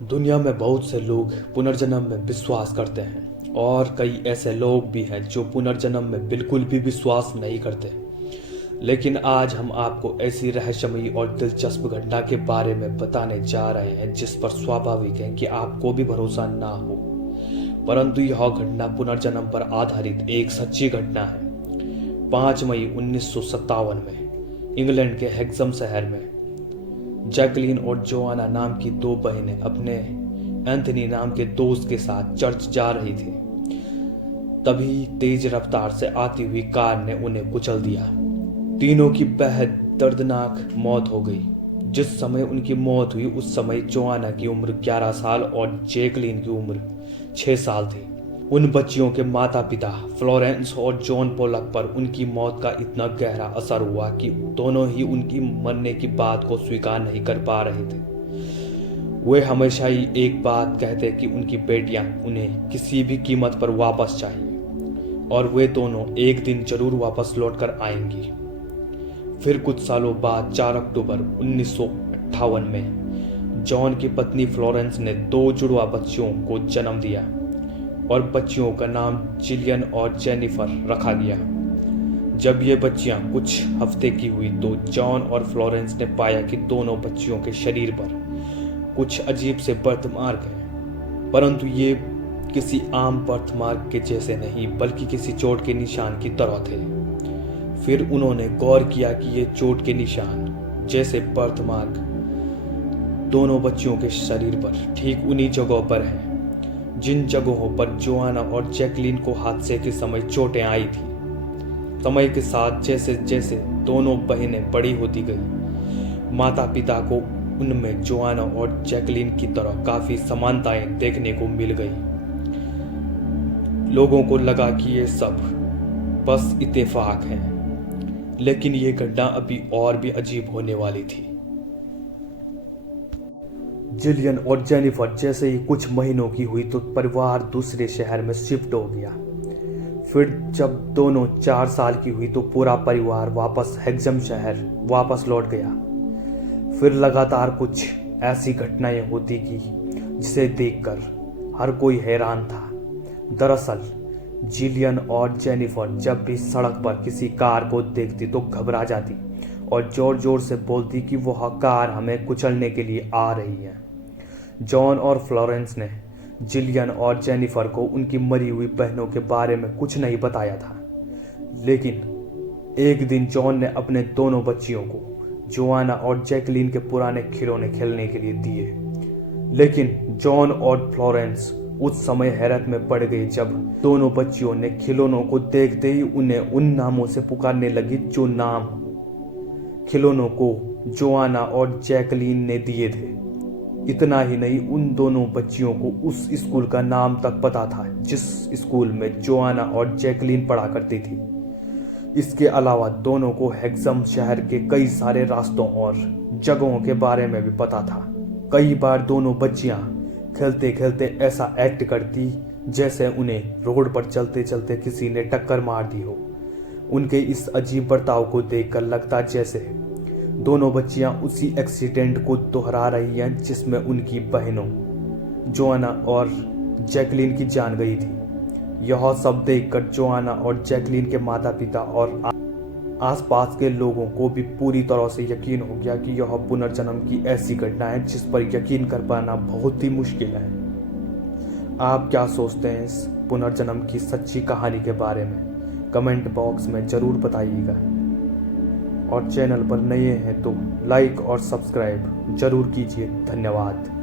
दुनिया में बहुत से लोग पुनर्जन्म में विश्वास करते हैं और कई ऐसे लोग भी हैं जो पुनर्जन्म में बिल्कुल भी विश्वास नहीं करते। लेकिन आज हम आपको ऐसी रहस्यमयी और दिलचस्प घटना के बारे में बताने जा रहे हैं जिस पर स्वाभाविक है कि आपको भी भरोसा ना हो, परंतु यह घटना पुनर्जन्म पर आधारित एक सच्ची घटना है। 5 मई 1957 में इंग्लैंड के हेक्सम शहर में जैकलीन और जोआना नाम की दो बहनें अपने एंथनी नाम के दोस्त के साथ चर्च जा रही थी। तभी तेज रफ्तार से आती हुई कार ने उन्हें कुचल दिया। तीनों की बेहद दर्दनाक मौत हो गई। जिस समय उनकी मौत हुई उस समय जोआना की उम्र 11 साल और जैकलीन की उम्र 6 साल थी। उन बच्चियों के माता पिता फ्लोरेंस और जॉन पोलक पर उनकी मौत का इतना गहरा असर हुआ कि दोनों ही उनकी मरने की बात को स्वीकार नहीं कर पा रहे थे। वे हमेशा ही एक बात कहते कि उनकी बेटियां उन्हें किसी भी कीमत पर वापस चाहिए और वे दोनों एक दिन जरूर वापस लौटकर आएंगी। फिर कुछ सालों बाद 4 अक्टूबर 1958 में जॉन की पत्नी फ्लोरेंस ने 2 जुड़वा बच्चियों को जन्म दिया और बच्चियों का नाम जिलियन और जेनिफर रखा गया। जब ये बच्चियां कुछ हफ्ते की हुई तो जॉन और फ्लोरेंस ने पाया कि दोनों बच्चियों के शरीर पर कुछ अजीब से बर्थमार्क हैं, परंतु ये किसी आम बर्थमार्क के जैसे नहीं बल्कि किसी चोट के निशान की तरह थे। फिर उन्होंने गौर किया कि ये चोट के निशान जैसे बर्थमार्क दोनों बच्चियों के शरीर पर ठीक उन्हीं जगहों पर हैं जिन जगहों पर जोआना और जैकलीन को हादसे के समय चोटें आई थी। समय के साथ जैसे जैसे दोनों बहनें बड़ी होती गई, माता पिता को उनमें जोआना और जैकलीन की तरह काफी समानताएं देखने को मिल गई। लोगों को लगा कि ये सब बस इत्तेफाक है, लेकिन ये घटना अभी और भी अजीब होने वाली थी। जिलियन और जेनिफर जैसे ही कुछ महीनों की हुई तो परिवार दूसरे शहर में शिफ्ट हो गया। फिर जब दोनों 4 साल की हुई तो पूरा परिवार वापस हेक्सम शहर वापस लौट गया। फिर लगातार कुछ ऐसी घटनाएं होती की जिसे देखकर हर कोई हैरान था। दरअसल जिलियन और जेनिफर जब भी सड़क पर किसी कार को देखती तो घबरा जाती और जोर जोर से बोलती कि वह कार हमें कुचलने के लिए आ रही है। जॉन और फ्लोरेंस ने जिलियन और जेनिफर को उनकी मरी हुई बहनों के बारे में कुछ नहीं बताया था, लेकिन एक दिन जॉन ने अपने दोनों बच्चियों को जोआना और जैकलीन के पुराने खिलौने खेलने के लिए दिए। लेकिन जॉन और फ्लोरेंस उस समय हैरत में पड़ गई जब दोनों बच्चियों ने खिलौनों को देखते ही उन्हें उन नामों से पुकारने लगी जो नाम खिलौनों को जोआना और जैकलीन ने दिए थे। इतना ही नहीं, उन दोनों बच्चियों को उस स्कूल का नाम तक पता था जिस स्कूल में जोआना और जैकलीन पढ़ा करती थी। इसके अलावा दोनों को हेक्सम शहर के कई सारे रास्तों और जगहों के बारे में भी पता था। कई बार दोनों बच्चियां खेलते खेलते ऐसा एक्ट करती जैसे उन्हें रोड पर चलते चलते किसी ने टक्कर मार दी हो। उनके इस अजीब बर्ताव को देखकर लगता जैसे दोनों बच्चियां उसी एक्सीडेंट को दोहरा रही हैं जिसमें उनकी बहनों जोआना और जैकलीन की जान गई थी। यह सब देखकर जोआना और जैकलीन के माता पिता और आसपास के लोगों को भी पूरी तरह से यकीन हो गया कि यह पुनर्जन्म की ऐसी घटना है जिस पर यकीन कर पाना बहुत ही मुश्किल है। आप क्या सोचते हैं इस पुनर्जन्म की सच्ची कहानी के बारे में? कमेंट बॉक्स में जरूर बताइएगा और चैनल पर नए हैं तो लाइक और सब्सक्राइब जरूर कीजिए। धन्यवाद।